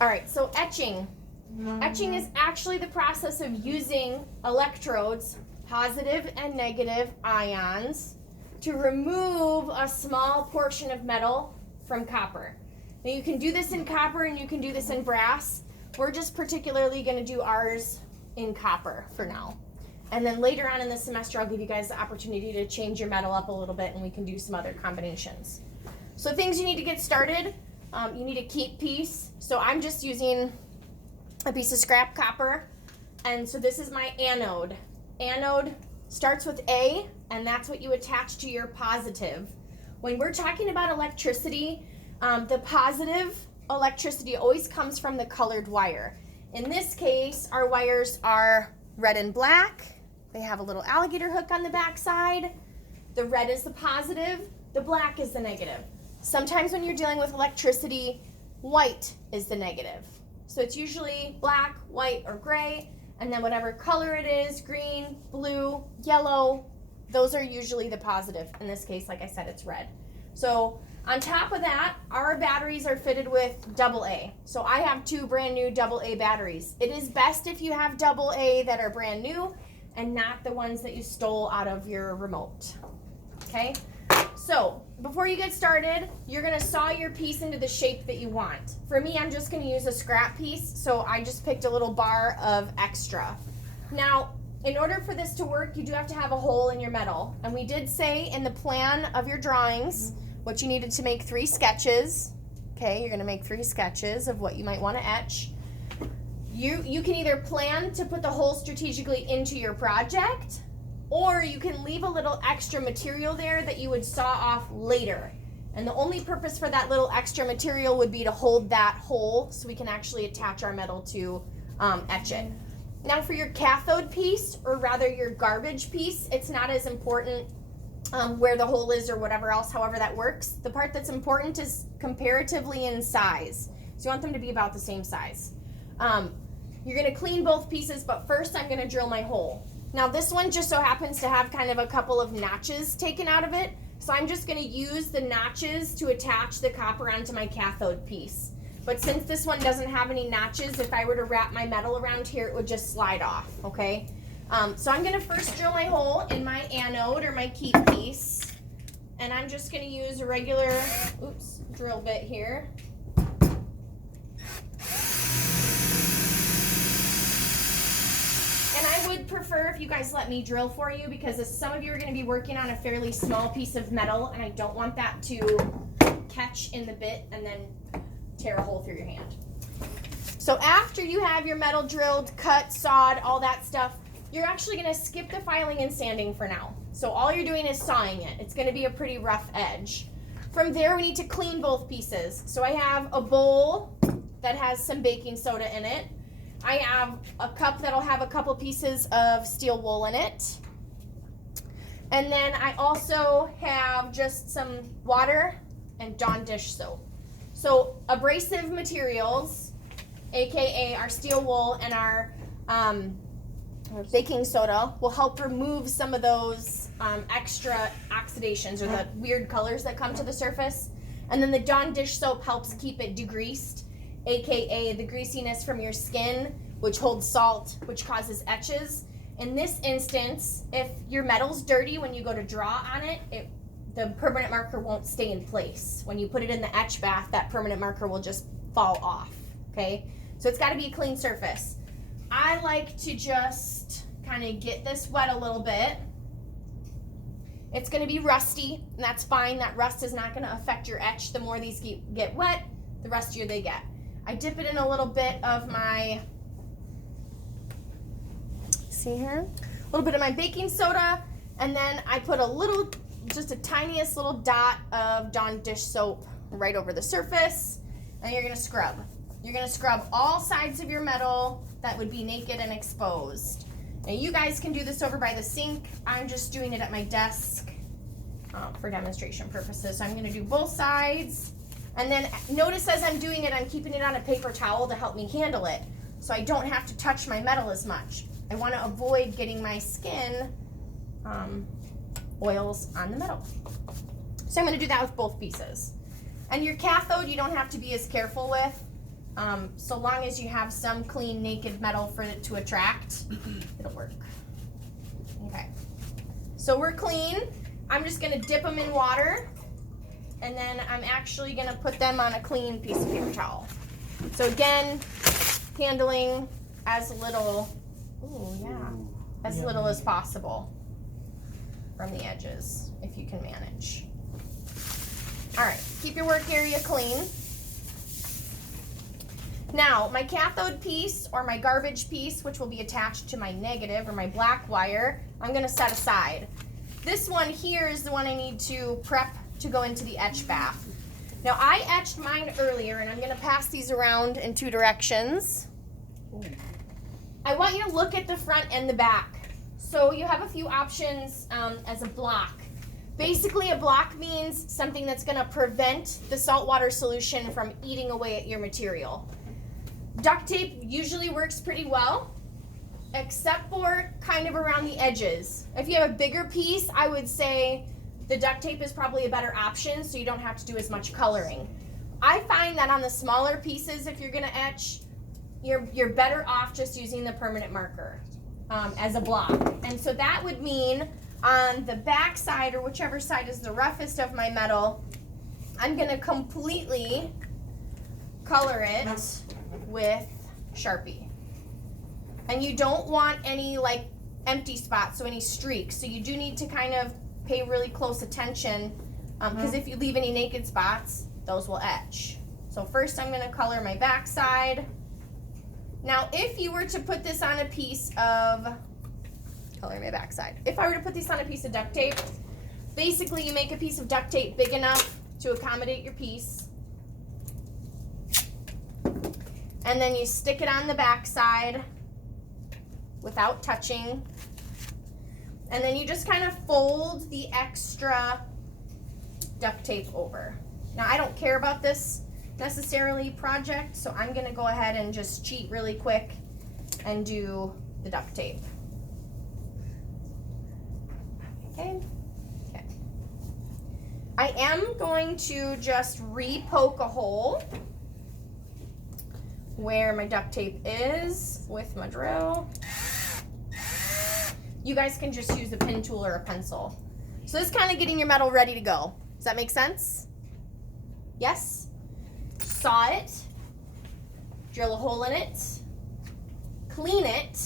All right, so etching. Etching is actually the process of using electrodes, positive and negative ions, to remove a small portion of metal from copper. Now you can do this in copper and you can do this in brass. We're just particularly going to do ours in copper for now. And then later on in the semester, I'll give you guys the opportunity to change your metal up a little bit and we can do some other combinations. So things you need to get started, you need a keep piece. So I'm just using a piece of scrap copper. And so this is my anode. Anode starts with A, and that's what you attach to your positive. When we're talking about electricity, the positive electricity always comes from the colored wire. In this case, our wires are red and black. They have a little alligator hook on the back side. The red is the positive, the black is the negative. Sometimes when you're dealing with electricity, white is the negative. So it's usually black, white, or gray, and then whatever color it is, green, blue, yellow, those are usually the positive. In this case, like I said, it's red. So on top of that, our batteries are fitted with AA. So I have 2 brand new AA batteries. It is best if you have AA that are brand new and not the ones that you stole out of your remote. Okay? So before you get started, you're gonna saw your piece into the shape that you want. For me, I'm just gonna use a scrap piece, so I just picked a little bar of extra. Now, in order for this to work, you do have to have a hole in your metal. And we did say in the plan of your drawings, what you needed to make 3 sketches. Okay, you're gonna make 3 sketches of what you might wanna etch. You can either plan to put the hole strategically into your project, or you can leave a little extra material there that you would saw off later. And the only purpose for that little extra material would be to hold that hole so we can actually attach our metal to etch it. Now for your cathode piece, or rather your garbage piece, it's not as important where the hole is or whatever else, however that works. The part that's important is comparatively in size. So you want them to be about the same size. You're gonna clean both pieces, but first I'm gonna drill my hole. Now this one just so happens to have kind of a couple of notches taken out of it. So I'm just gonna use the notches to attach the copper onto my cathode piece. But since this one doesn't have any notches, if I were to wrap my metal around here, it would just slide off, okay? So I'm gonna first drill my hole in my anode or my keep piece. And I'm just gonna use a regular, drill bit here. And I would prefer if you guys let me drill for you, because some of you are going to be working on a fairly small piece of metal and I don't want that to catch in the bit and then tear a hole through your hand. So after you have your metal drilled, cut, sawed, all that stuff, you're actually going to skip the filing and sanding for now. So all you're doing is sawing it. It's going to be a pretty rough edge. From there, we need to clean both pieces. So I have a bowl that has some baking soda in it. I have a cup that'll have a couple pieces of steel wool in it. And then I also have just some water and Dawn dish soap. So abrasive materials, aka our steel wool and our baking soda, will help remove some of those extra oxidations or the weird colors that come to the surface. And then the Dawn dish soap helps keep it degreased, aka the greasiness from your skin, which holds salt, which causes etches. In this instance, if your metal's dirty when you go to draw on it, the permanent marker won't stay in place. When you put it in the etch bath, that permanent marker will just fall off, okay? So it's gotta be a clean surface. I like to just kind of get this wet a little bit. It's gonna be rusty, and that's fine. That rust is not gonna affect your etch. The more these get wet, the rustier they get. I dip it in a little bit of my, see here, a little bit of my baking soda, and then I put a little, just a tiniest little dot of Dawn dish soap right over the surface, and you're gonna scrub. You're gonna scrub all sides of your metal that would be naked and exposed. Now you guys can do this over by the sink. I'm just doing it at my desk for demonstration purposes. So I'm gonna do both sides. And then notice as I'm doing it, I'm keeping it on a paper towel to help me handle it, so I don't have to touch my metal as much. I want to avoid getting my skin oils on the metal. So I'm going to do that with both pieces. And your cathode, you don't have to be as careful with. So long as you have some clean naked metal for it to attract, it'll work. Okay, so we're clean. I'm just gonna dip them in water, and then I'm actually gonna put them on a clean piece of paper towel. So again, handling as little, as little as possible from the edges, if you can manage. All right, keep your work area clean. Now, my cathode piece or my garbage piece, which will be attached to my negative or my black wire, I'm gonna set aside. This one here is the one I need to prep to go into the etch bath. Now, I etched mine earlier, and I'm gonna pass these around in 2 directions. I want you to look at the front and the back. So you have a few options as a block. Basically, a block means something that's gonna prevent the saltwater solution from eating away at your material. Duct tape usually works pretty well, except for kind of around the edges. If you have a bigger piece, I would say the duct tape is probably a better option, so you don't have to do as much coloring. I find that on the smaller pieces, if you're gonna etch, you're better off just using the permanent marker as a block. And so that would mean on the back side, or whichever side is the roughest of my metal, I'm gonna completely color it with Sharpie. And you don't want any like empty spots, so any streaks. So you do need to kind of pay really close attention, because if you leave any naked spots, those will etch. So first I'm gonna color my back side. Now, if you were to put this on a piece of, color my back side. If I were to put this on a piece of duct tape, basically you make a piece of duct tape big enough to accommodate your piece. And then you stick it on the back side without touching. And then you just kind of fold the extra duct tape over. Now, I don't care about this necessarily project, so I'm gonna go ahead and just cheat really quick and do the duct tape. Okay. I am going to just re-poke a hole where my duct tape is with my drill. You guys can just use a pin tool or a pencil. So this is kind of getting your metal ready to go. Does that make sense? Yes? Saw it, drill a hole in it, clean it,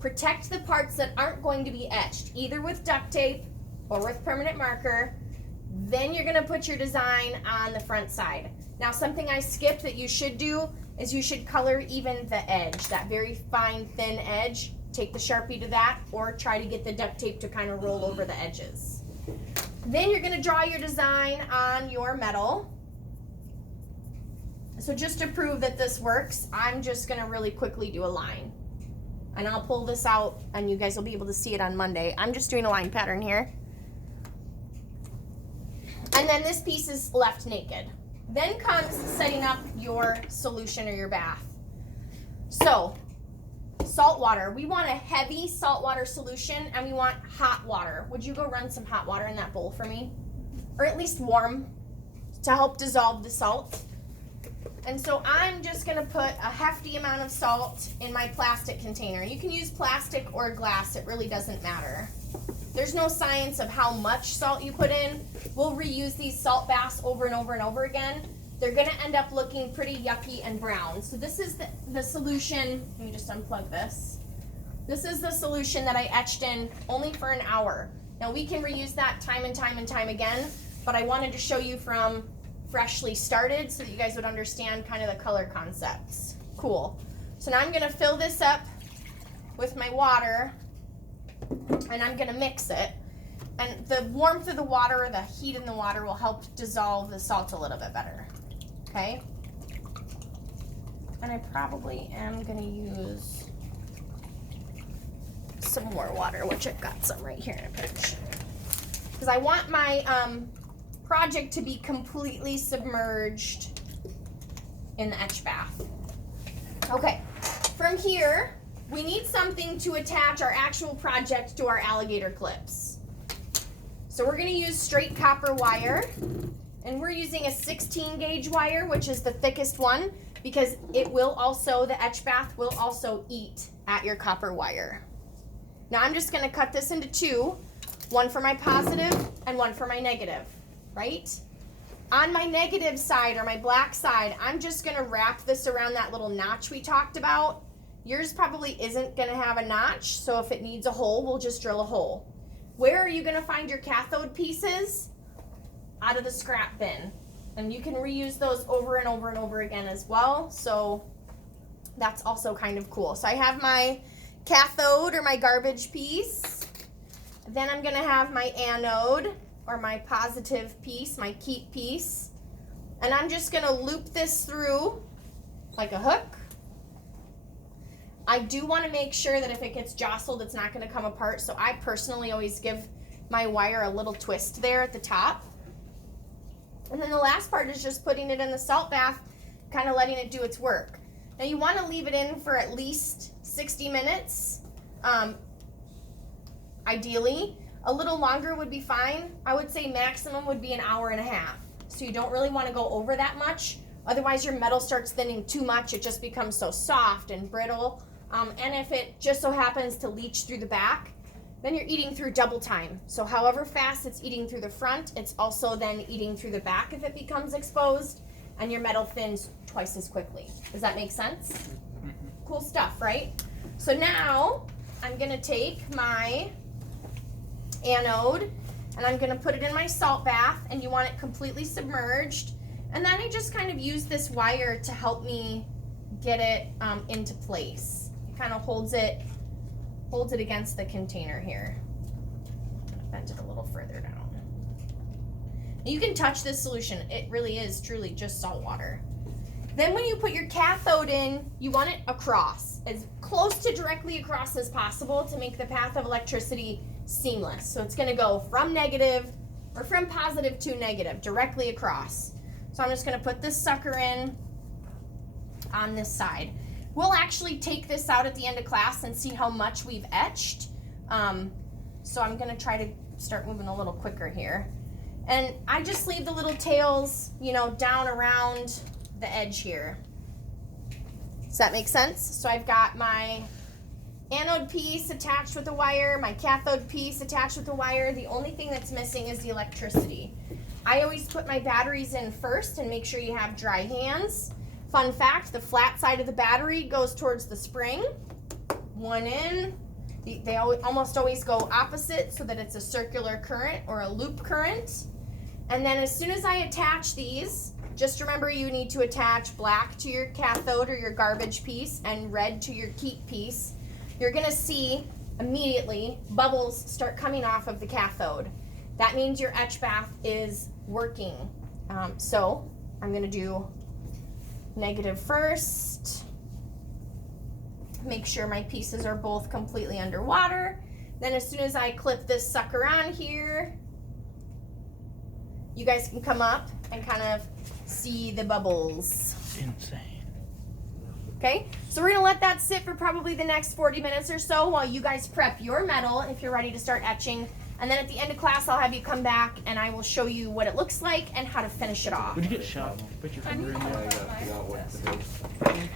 protect the parts that aren't going to be etched, either with duct tape or with permanent marker. Then you're gonna put your design on the front side. Now, something I skipped that you should do is you should color even the edge, that very fine, thin edge. Take the Sharpie to that, or try to get the duct tape to kind of roll over the edges. Then you're gonna draw your design on your metal. So just to prove that this works, I'm just gonna really quickly do a line. And I'll pull this out and you guys will be able to see it on Monday. I'm just doing a line pattern here. And then this piece is left naked. Then comes setting up your solution or your bath. So, salt water. We want a heavy saltwater solution, and we want hot water. Would you go run some hot water in that bowl for me? Or at least warm, to help dissolve the salt. And so I'm just gonna put a hefty amount of salt in my plastic container. You can use plastic or glass, it really doesn't matter. There's no science of how much salt you put in. We'll reuse these salt baths over and over and over again. They're gonna end up looking pretty yucky and brown. So this is the solution. Let me just unplug this. This is the solution that I etched in only for an hour. Now we can reuse that time and time and time again, but I wanted to show you from freshly started so that you guys would understand kind of the color concepts. Cool. So now I'm gonna fill this up with my water, and I'm gonna mix it. And the warmth of the water, or the heat in the water, will help dissolve the salt a little bit better. Okay? And I probably am gonna use some more water, which I've got some right here in a pinch. Because I want my project to be completely submerged in the etch bath. Okay, from here, we need something to attach our actual project to our alligator clips. So we're gonna use straight copper wire. And we're using a 16 gauge wire, which is the thickest one, because it will also, the etch bath will also eat at your copper wire. Now I'm just gonna cut this into two, one for my positive and one for my negative, right? On my negative side, or my black side, I'm just gonna wrap this around that little notch we talked about. Yours probably isn't gonna have a notch, so if it needs a hole, we'll just drill a hole. Where are you gonna find your cathode pieces? Out of the scrap bin. And you can reuse those over and over and over again as well, so that's also kind of cool. So I have my cathode, or my garbage piece. Then I'm gonna have my anode, or my positive piece, my keep piece. And I'm just gonna loop this through like a hook. I do wanna make sure that if it gets jostled, it's not gonna come apart. So I personally always give my wire a little twist there at the top. And then the last part is just putting it in the salt bath, kind of letting it do its work. Now you wanna leave it in for at least 60 minutes, ideally. A little longer would be fine. I would say maximum would be an hour and a half. So you don't really want to go over that much. Otherwise your metal starts thinning too much. It just becomes so soft and brittle. And if it just so happens to leach through the back, then you're eating through double time. So however fast it's eating through the front, it's also then eating through the back if it becomes exposed, and your metal thins twice as quickly. Does that make sense? Cool stuff, right? So now I'm gonna take my anode and I'm gonna put it in my salt bath, and you want it completely submerged. And then I just kind of use this wire to help me get it into place. It kind of holds it against the container here. I'm gonna bend it a little further down. You can touch this solution. It really is truly just salt water. Then when you put your cathode in, you want it across, as close to directly across as possible to make the path of electricity seamless. So it's gonna go from negative, or from positive to negative, directly across. So I'm just gonna put this sucker in on this side. We'll actually take this out at the end of class and see how much we've etched. So I'm gonna try to start moving a little quicker here. And I just leave the little tails, you know, down around the edge here. Does that make sense? So I've got my anode piece attached with a wire, my cathode piece attached with a wire. The only thing that's missing is the electricity. I always put my batteries in first and make sure you have dry hands. Fun fact, the flat side of the battery goes towards the spring. One in. They almost always go opposite so that it's a circular current or a loop current. And then as soon as I attach these, just remember you need to attach black to your cathode or your garbage piece and red to your keep piece. You're gonna see immediately bubbles start coming off of the cathode. That means your etch bath is working. So I'm gonna do negative first. Make sure my pieces are both completely underwater. Then as soon as I clip this sucker on here, you guys can come up and kind of see the bubbles. Insane. Okay, so we're gonna let that sit for probably the next 40 minutes or so while you guys prep your metal if you're ready to start etching. And then at the end of class, I'll have you come back and I will show you what it looks like and how to finish it off. Would you get shot? Put your finger in there. I got one today.